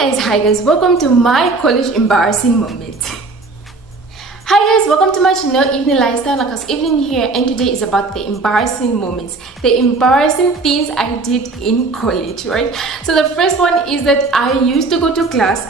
Hi guys, welcome to my college embarrassing moment. Hi guys, welcome to my channel Evening Lifestyle. Like Evening here, and today is about the embarrassing moments, the embarrassing things I did in college, right? So the first one is that I used to go to class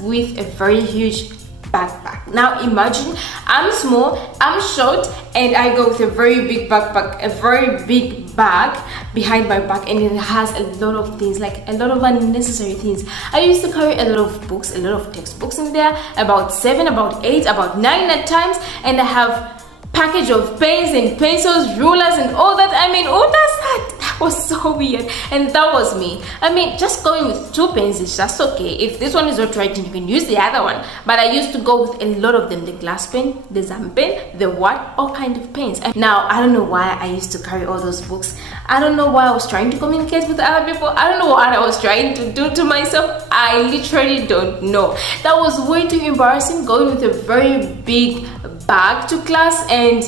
with a very huge backpack. Now imagine I'm small, I'm short, and I go with a very big backpack, a very big bag behind my back, and it has a lot of things, like a lot of unnecessary things. I used to carry a lot of books, a lot of textbooks in there, about 7, about 8, about 9 at times, and I have package of pens and pencils, rulers, and all that. I mean, who does that? That was so weird, and that was me. I mean, just going with 2 pencils, that's okay. If this one is not right, then you can use the other one. But I used to go with a lot of them: the glass pen, the Zam pen, the what, all kind of pens. And now I don't know why I used to carry all those books. I don't know why I was trying to communicate with other people. I don't know what I was trying to do to myself. I literally don't know. That was way too embarrassing, going with a very big bag to class, and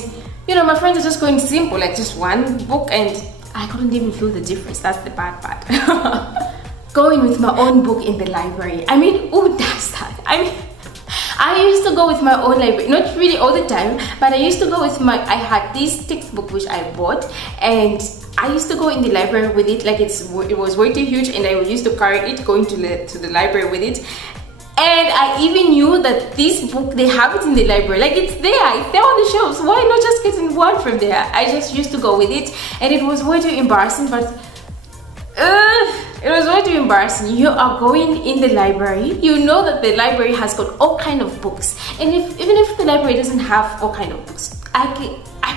you know, my friends are just going simple, like just one book, and I couldn't even feel the difference. That's the bad part. Going with my own book in the library. I mean, who does that? I mean, I used to go with my own library, not really all the time, but I used to go with I had this textbook which I bought, and I used to go in the library with it. Like it was way too huge, and I used to carry it going to the library with it. And I even knew that this book, they have it in the library, like it's there on the shelves. Why not just getting one from there? I just used to go with it, and it was way too embarrassing. But it was way too embarrassing. You are going in the library, you know that the library has got all kind of books, and even if the library doesn't have all kind of books, I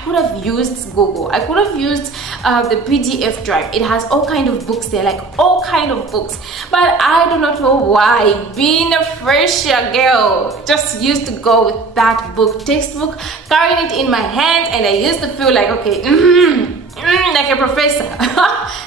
could have used Google. I could have used the PDF drive. It has all kind of books there, like all kind of books. But I do not know why, being a fresh girl, just used to go with that book, textbook, carrying it in my hand, and I used to feel like, okay, like a professor.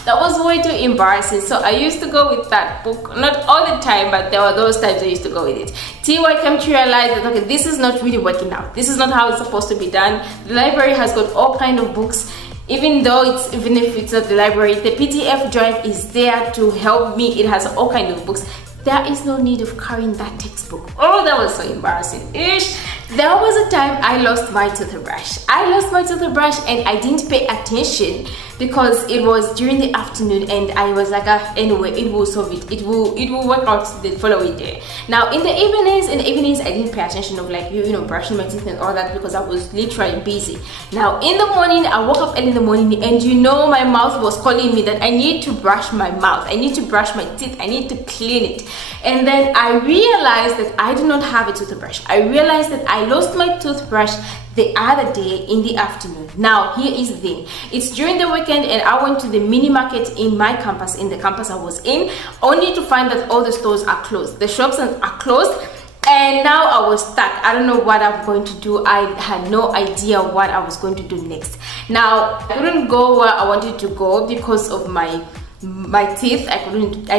That was way too embarrassing. So I used to go with that book, not all the time, but there were those times I used to go with it till I came to realize that, okay, this is not really working out. This is not how it's supposed to be done. The library has got all kind of books. Even if it's at the library, the PDF drive is there to help me. It has all kind of books. There is no need of carrying that textbook. Oh, that was so embarrassing. There was a time I lost my toothbrush. And I didn't pay attention because it was during the afternoon, and I was like, anyway, it will solve it. It will work out the following day. Now in the evenings, I didn't pay attention of, like, you know, brushing my teeth and all that, because I was literally busy. Now in the morning, I woke up early in the morning, and you know, my mouth was calling me that I need to brush my mouth. I need to brush my teeth. I need to clean it. And then I realized that I do not have a toothbrush. I realized that I lost my toothbrush the other day in the afternoon. Now here is the thing: it's during the weekend, and I went to the mini market in my campus, in the campus I was in, only to find that all the stores are closed, the shops are closed. And now I was stuck. I don't know what I'm going to do. I had no idea what I was going to do next. Now I couldn't go where I wanted to go because of my teeth. I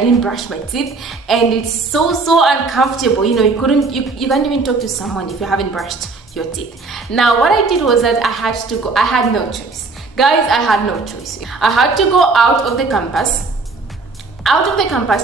didn't brush my teeth, and it's so uncomfortable. You know, you can't even talk to someone if you haven't brushed your teeth. Now what I did was that I had to go. I had no choice, guys. I had no choice. I had to go out of the campus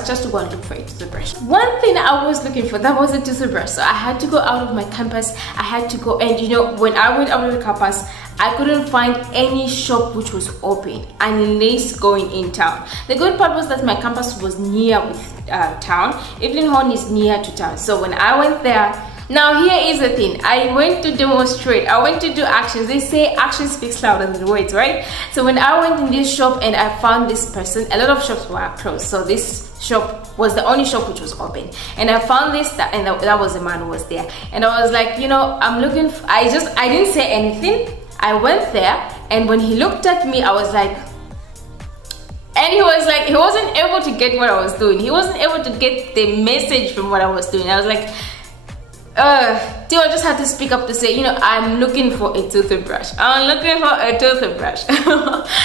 just to go and look for a toothbrush. One thing I was looking for, that was a toothbrush. So I had to go out of my campus. I had to go, and you know, when I went out of the campus, I couldn't find any shop which was open unless going in town. The good part was that my campus was near with town. Evelyn Horn is near to town. So when I went there, now here is the thing: I went to demonstrate, I went to do actions. They say action speaks louder than words, right? So when I went in this shop and I found this person, a lot of shops were closed, so this shop was the only shop which was open, and I found this, and that was the man who was there. And I was like, you know, I'm looking for, I didn't say anything. I went there, and when he looked at me, I was like, and he was like, he wasn't able to get what I was doing. He wasn't able to get the message from what I was doing. I was like, Theo just had to speak up to say, you know, I'm looking for a toothbrush.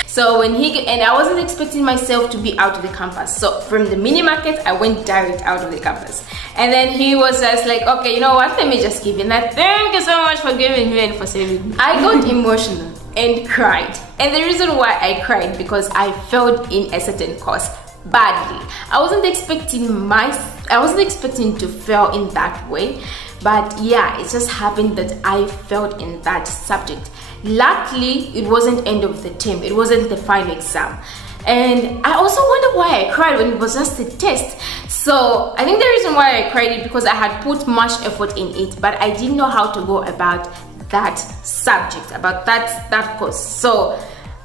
So when and I wasn't expecting myself to be out of the campus. So from the mini market, I went direct out of the campus. And then he was just like, okay, you know what? Let me just give you that. Thank you so much for giving me and for saving me. I got emotional and cried. And the reason why I cried, because I failed in a certain course. badly. I wasn't expecting to fail in that way, but yeah, it just happened that I failed in that subject. Luckily, it wasn't end of the term, it wasn't the final exam. And I also wonder why I cried when it was just a test. So I think the reason why I cried is because I had put much effort in it, but I didn't know how to go about that subject, about that course. So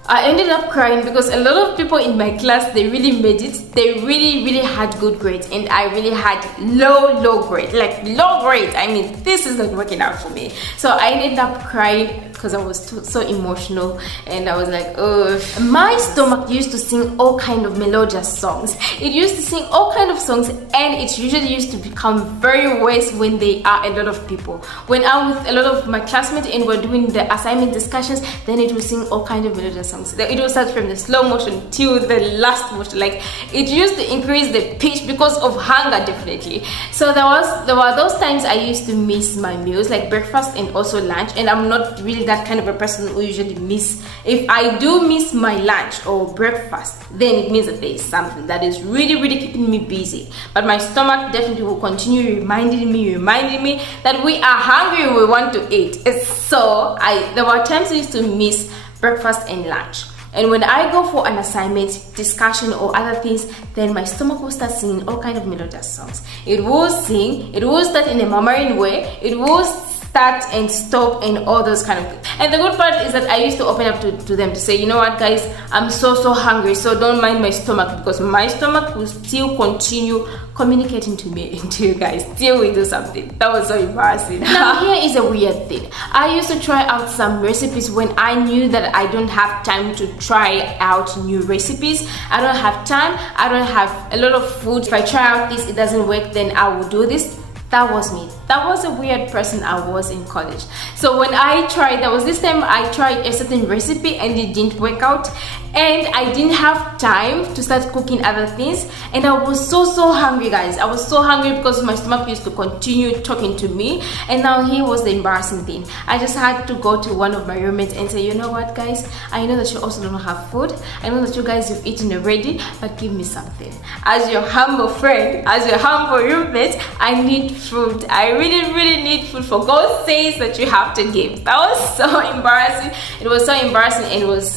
I ended up crying because a lot of people in my class, they really made it. They really had good grades, and I really had low grade, like low grade. I mean, this is not working out for me. So I ended up crying because I was so emotional, and I was like, oh. My stomach used to sing all kind of melodious songs. It used to sing all kind of songs, and it usually used to become very worse when there are a lot of people. When I'm with a lot of my classmates and we're doing the assignment discussions, then it will sing all kind of melodious songs. It will start from the slow motion till the last motion. Like, it used to increase the pitch because of hunger, definitely. So there were those times I used to miss my meals, like breakfast and also lunch. And I'm not really that kind of a person who usually miss. If I do miss my lunch or breakfast, then it means that there is something that is really keeping me busy. But my stomach definitely will continue reminding me that we are hungry, we want to eat. So there were times I used to miss breakfast and lunch. And when I go for an assignment, discussion or other things, then my stomach will start singing all kind of melodious songs. It will sing, it will start in a murmuring way, it will start and stop and all those kind of things. And the good part is that I used to open up to them to say, you know what guys, I'm so hungry, so don't mind my stomach, because my stomach will still continue communicating to me and to you guys till we do something. That was so embarrassing. Now here is a weird thing. I used to try out some recipes when I knew that I don't have time to try out new recipes. I don't have time, I don't have a lot of food. If I try out this, it doesn't work, then I will do this. That was me. That was a weird person I was in college. So when there was this time I tried a certain recipe and it didn't work out, and I didn't have time to start cooking other things, and I was so hungry, guys. I was so hungry because my stomach used to continue talking to me. And now here was the embarrassing thing. I just had to go to one of my roommates and say, you know what guys, I know that you also don't have food, I know that you guys have eaten already, but give me something. As your humble friend, as your humble roommate, I need food. I really need food. For God says that you have to give. That was so embarrassing. It was so embarrassing, and it was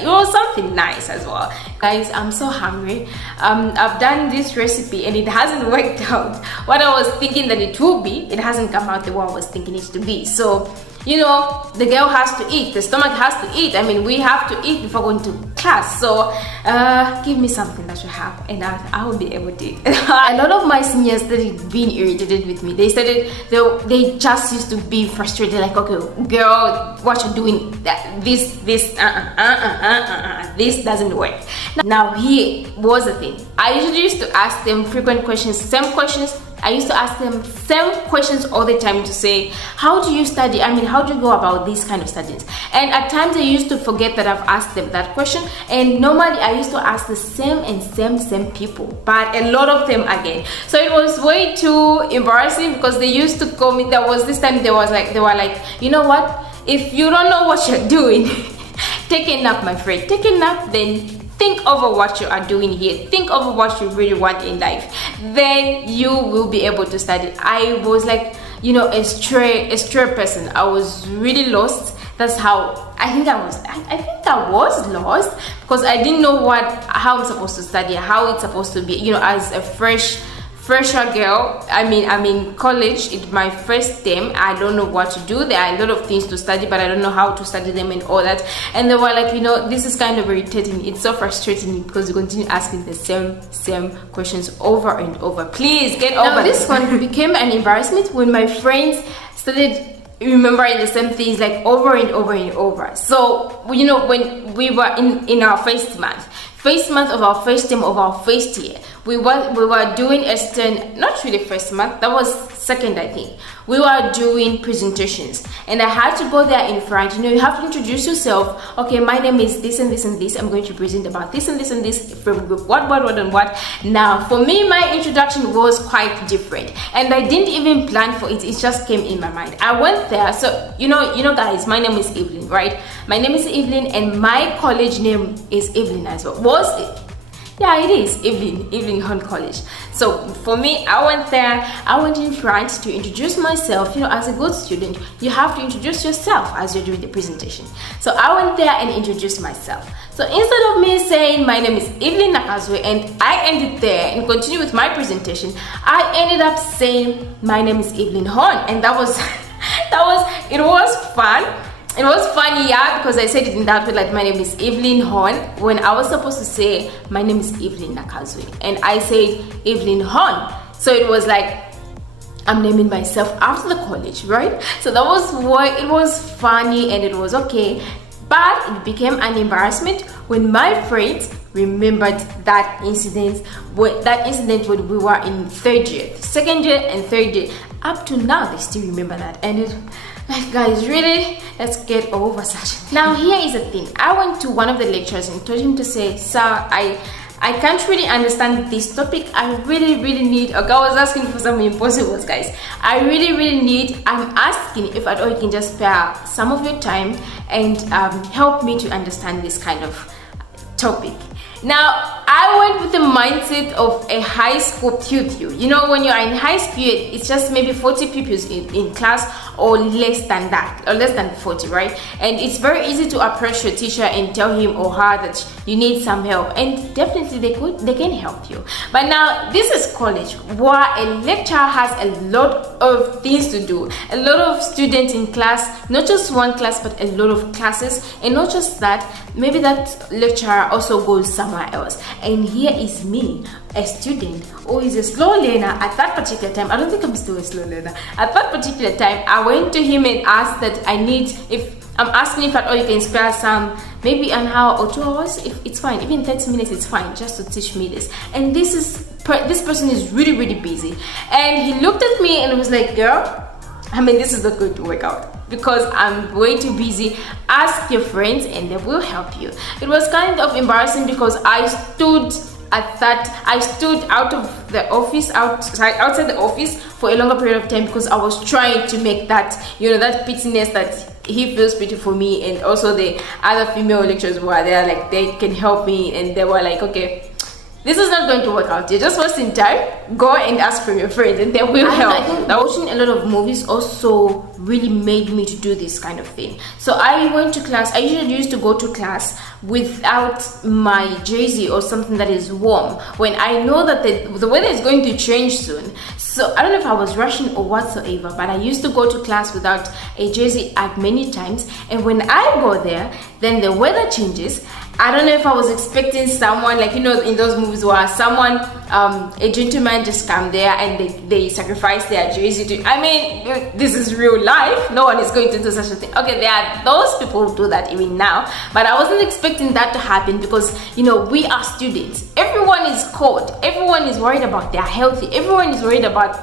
it was something nice as well. Guys, I'm so hungry. I've done this recipe and it hasn't worked out what I was thinking that it would be. It hasn't come out the way I was thinking it to be. So, you know, the girl has to eat, the stomach has to eat. I mean, we have to eat before going to class. So give me something that you have, and I will be able to eat. A lot of my seniors started being irritated with me. They just used to be frustrated, like, okay girl, what you're doing, this doesn't work. Now here was the thing. I usually used to ask them frequent questions, same questions. I used to ask them same questions all the time to say, how do you study? I mean, how do you go about these kind of studies? And at times I used to forget that I've asked them that question, and normally I used to ask the same people, but a lot of them again. So it was way too embarrassing because they used to call me. There was this time they were like, you know what? If you don't know what you're doing, take a nap, my friend. Take a nap, then think over what you are doing here. Think over what you really want in life. Then you will be able to study. I was like, you know, a stray person. I was really lost. That's how I think I was. I think I was lost because I didn't know how I'm supposed to study, how it's supposed to be. You know, as a fresher girl, I mean college, it's my first term. I don't know what to do. There are a lot of things to study, but I don't know how to study them and all that. And they were like, you know, this is kind of irritating. It's so frustrating because you continue asking the same questions over and over. Please get over. Now, this one became an embarrassment when my friends started remembering the same things like over and over. So, you know, when we were in our first month of our first term of our first year, we were doing not really first month, that was second, I think. We were doing presentations, and I had to go there in front. You know, you have to introduce yourself. Okay, my name is this and this and this. I'm going to present about this and this and this from group what and what. Now, for me, my introduction was quite different, and I didn't even plan for it. It just came in my mind. I went there. So, you know, guys, my name is Evelyn, right? My name is Evelyn, and my college name is Evelyn as well. Yeah, it is Evelyn Hon College. So for me, I went there. I went in front to introduce myself. You know, as a good student, you have to introduce yourself as you're doing the presentation. So I went there and introduced myself. So instead of me saying my name is Evelyn Nakazwe and I ended there and continue with my presentation, I ended up saying my name is Evelyn Hon, and that was it was fun. It was funny, yeah, because I said it in that way, like my name is Evelyn Hon, when I was supposed to say my name is Evelyn Nakazwe, and I said Evelyn Hon. So it was like I'm naming myself after the college, right? So that was why it was funny and it was okay. But it became an embarrassment when my friends remembered that incident when we were in third year, second year and third year. Up to now, they still remember that, and it, like, guys, really, let's get over such. Now here is the thing. I went to one of the lecturers and told him to say, sir, I can't really understand this topic. I really need, okay, I was asking for some impossibles, guys. I'm asking if at all you can just spare some of your time and help me to understand this kind of topic. Now, I went with the mindset of a high school pupil. You know, when you're in high school, it's just maybe 40 pupils in class, or less than that, or less than 40, right? And it's very easy to approach your teacher and tell him or her that you need some help, and definitely they can help you. But now, this is college, where a lecturer has a lot of things to do, a lot of students in class, not just one class, but a lot of classes. And not just that, maybe that lecturer also goes somewhere else. And here is me, a student who is a slow learner at that particular time. I don't think I'm still a slow learner. At that particular time, I went to him and asked that I'm asking if at all you can spare some, maybe an hour or 2 hours, if it's fine, even 30 minutes, it's fine, just to teach me this. And this person is really busy. And he looked at me and was like, girl, I mean, this is not going to work out because I'm way too busy. Ask your friends and they will help you. It was kind of embarrassing because I stood out of the office, outside the office for a longer period of time because I was trying to make that, you know, that pittiness that he feels pity for me. And also the other female lecturers were there, like they can help me, and they were like, okay, this is not going to work out. You're just wasting time. Go and ask for your friends and they will help. I think watching a lot of movies also really made me to do this kind of thing. So I went to class. I usually used to go to class without my jersey or something that is warm when I know that the weather is going to change soon. So I don't know if I was rushing or whatsoever, but I used to go to class without a jersey at many times. And when I go there, then the weather changes. I don't know if I was expecting someone, like, you know, in those movies where someone, a gentleman just come there and they sacrifice their jersey to, I mean, this is real life. No one is going to do such a thing. Okay, there are those people who do that even now, but I wasn't expecting that to happen because, you know, we are students. Everyone is cold. Everyone is worried about their health. Everyone is worried about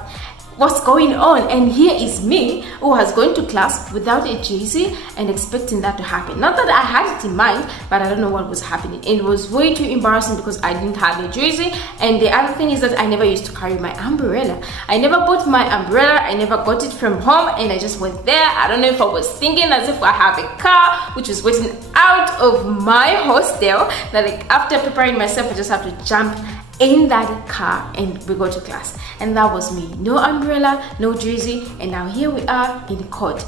what's going on, and here is me who has gone to class without a jersey and expecting that to happen. Not that I had it in mind, but I don't know what was happening. It was way too embarrassing because I didn't have a jersey. And the other thing is that I never used to carry my umbrella. I never bought my umbrella. I never got it from home, and I just went there. I don't know if I was thinking as if I have a car which was waiting out of my hostel, that like after preparing myself I just have to jump in that car and we go to class. And that was me. No umbrella, no jersey, and now here we are in court.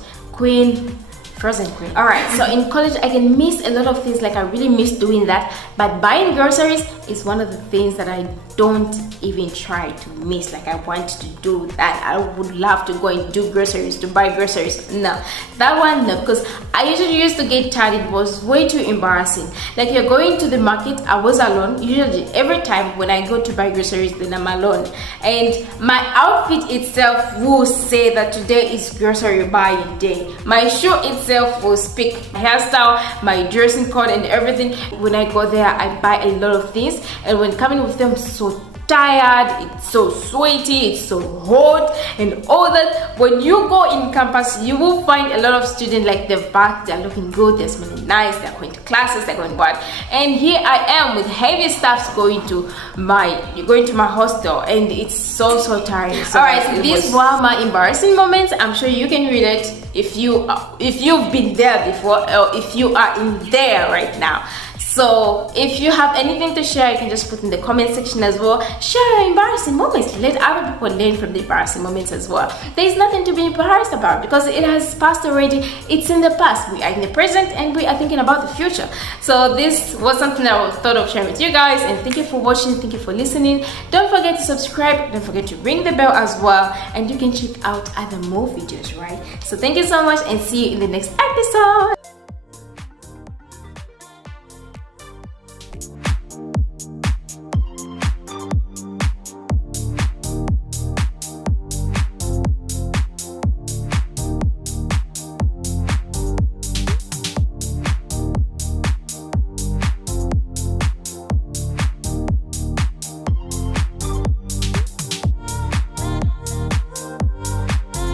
Frozen queen. Alright, so in college I can miss a lot of things, like I really miss doing that, but buying groceries is one of the things that I don't even try to miss. Like I want to do that. I would love to go and do groceries, to buy groceries. No, that one no, because I usually used to get tired. It was way too embarrassing. Like you're going to the market, I was alone. Usually every time when I go to buy groceries, then I'm alone, and my outfit itself will say that today is grocery buying day. My shoe itself will speak, my hairstyle, my dressing code and everything. When I go there, I buy a lot of things, and when coming with them, so tired, it's so sweaty, it's so hot and all that. When you go in campus, you will find a lot of students like they're back, they're looking good, they're smelling nice, they're going to classes, they're going what, and here I am with heavy stuffs going to my hostel, and it's so tiring. So alright, so these were my embarrassing moments. I'm sure you can read it if you've been there before, or if you are in there right now. So if you have anything to share, you can just put in the comment section as well. Share your embarrassing moments. Let other people learn from the embarrassing moments as well. There is nothing to be embarrassed about because it has passed already. It's in the past. We are in the present and we are thinking about the future. So this was something that I thought of sharing with you guys, and thank you for watching. Thank you for listening. Don't forget to subscribe. Don't forget to ring the bell as well, and you can check out other more videos, right? So thank you so much and see you in the next episode.